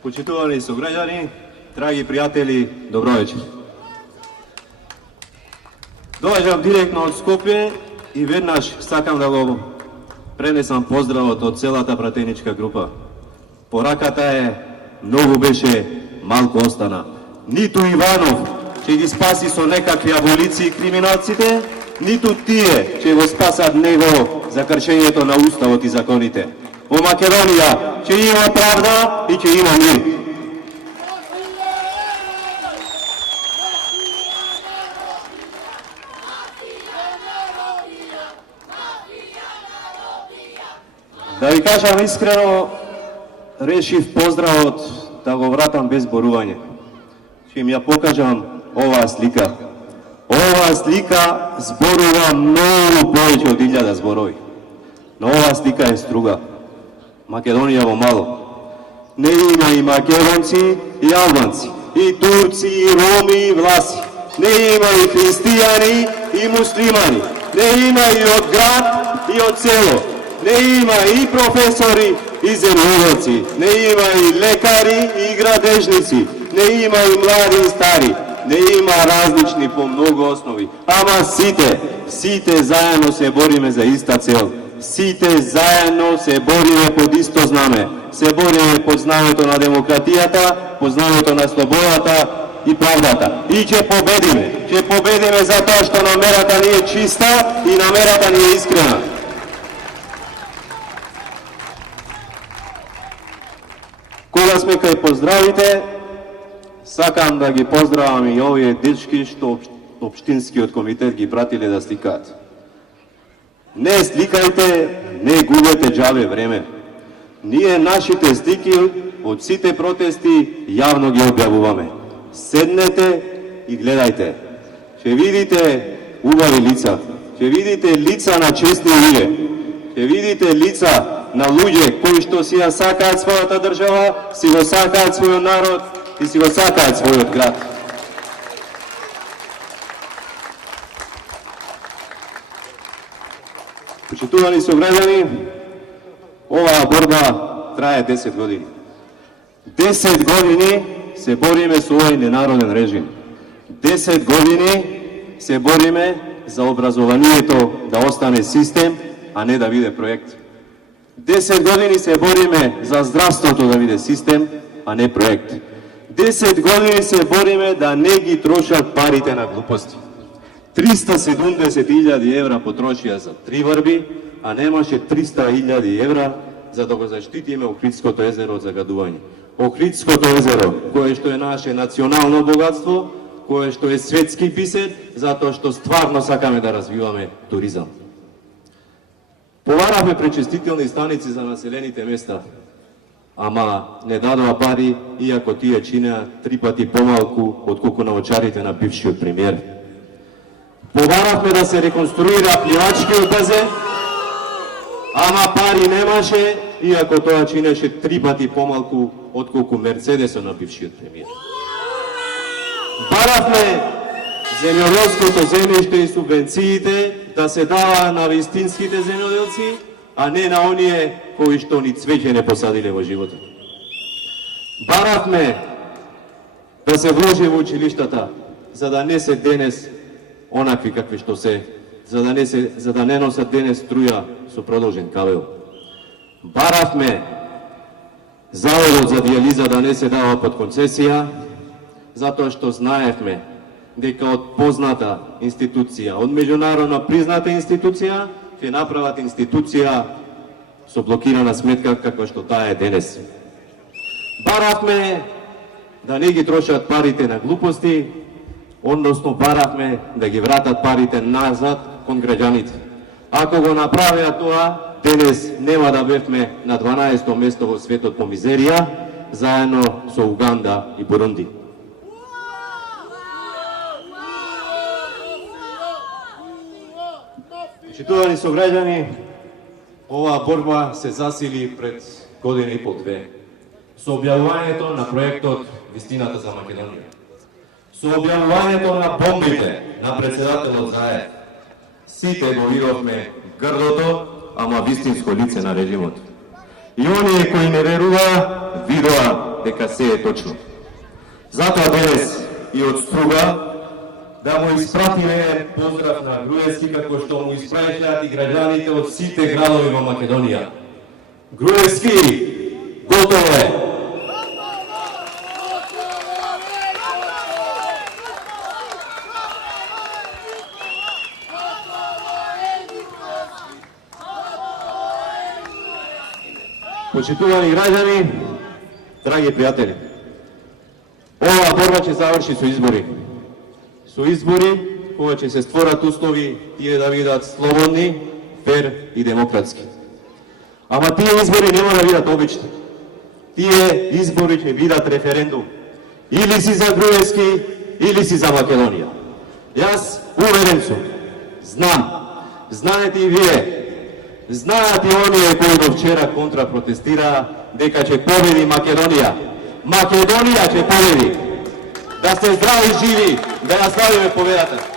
Почитувани сограѓани, драги пријатели, добро вечер. Доаѓам директно од Скопје и веднаш сакам да го пренесам поздравот од целата пратеничка група. Пораката е, многу беше, малку остана. Ниту Иванов ќе ги спаси со некакви аболици и криминалците, ниту тие ќе го спасат него за кршењето на уставот и законите. Во Македонија ќе има правда и ќе има мир. Да ви кажам искрено, решив поздравот да го вратам без зборување. Ќе им ја покажам оваа слика. Оваа слика зборува многу повеќе од 1000 зборови. Но оваа слика е струга. Македонија во мало. Не има и македонци, и албанци, и турци, и роми, и власи. Не има и христијани, и муслимани. Не има и од град, и од село. Не има и професори, и земјоделци. Не има и лекари, и градежници. Не има и млади и стари. Не има различни по многу основи. Ама сите заедно се бориме за иста цел. Сите заедно се бориме под исто знаме. Се бориме под знамето на демократијата, под знамето на слободата и правдата. И ќе победиме. Ќе победиме затоа што намерата ни е чиста и намерата ни е искрена. Кога сме кај поздравите, сакам да ги поздравам и овие дечки што Општинскиот комитет ги пратиле да сликаат. Не сликајте, не губете џабе време. Ние нашите слики од сите протести јавно ги објавуваме. Седнете и гледајте. Ќе видите убави лица. Ќе видите лица на честни луѓе. Ќе видите лица на луѓе кои што си ја сакаат својата држава, си го сакаат својот народ и си го сакаат својот град. Почитувани сограѓани, оваа борба трае 10 години. 10 години се бориме со овој ненароден режим. 10 години се бориме за образованието да остане систем, а не да биде проект. 10 години се бориме за здравството да биде систем, а не проект. 10 години се бориме да не ги трошат парите на глупости. 370.000 евра потрошија за 3 врби, а немаше 300.000 евра за да го заштитиме Охридското езеро од загадување. Охридското езеро, кое што е наше национално богатство, кое што е светски бисер, затоа што стварно сакаме да развиваме туризам. Поваравме пречистителни станици за населените места, ама не дадоа пари, иако тие чинеа 3 пати помалку отколку на очарите на бившиот премиер. Поваравме да се реконструира пливачкиот базен, ама пари немаше, иако тоа чинеше 3 пати помалку отколку Мерцедесот на бившиот премиер. Баравме земјоделското земјиште и субвенциите да се дава на вистинските земјоделци, а не на оние кои што ни цвеќе не посадиле во животот. Баравме да се вложи во училиштата, за да не се денес онакви какви што се, за да не носат денес струја со продолжен кабел. Баравме заводот за дијализа да не се дава под концесија, затоа што знаевме дека од позната институција, од меѓународно призната институција, ќе направат институција со блокирана сметка каква што таа е денес. Баравме да не ги трошат парите на глупости, односно баравме да ги вратат парите назад кон граѓаните. Ако го направеа тоа, денес нема да бевме на 12-то место во светот по мизерија, заедно со Уганда и Бурунди. Почитувани сограѓани, оваа борба се засили пред година и пол-две со објавувањето на проектот Вистината за Македонија. Со објавувањето на бомбите на председателот Заев, сите го видовме грдото, ама вистинско лице на режимот. И оние кои не верува, видоа дека се е точно. Затоа денес и од Струга да му испратиме поздрав на Груевски како што му испраќаат и граѓаните од сите градови во Македонија. Груевски, готово е! Почитувани граѓани, драги пријатели, оваа борба ќе заврши со избори. Со избори кога ќе се створат услови тие да бидат слободни, фер и демократски. Ама тие избори нема да бидат обични. Тие избори ќе бидат референдум. Или си за Груевски, или си за Македонија. Јас уверен сум, знам, знаете и вие, знаат и оние кои до вчера контрапротестираа дека ќе победи Македонија. Македонија ќе победи. Да сте здрави и живи, да ја славиме победата.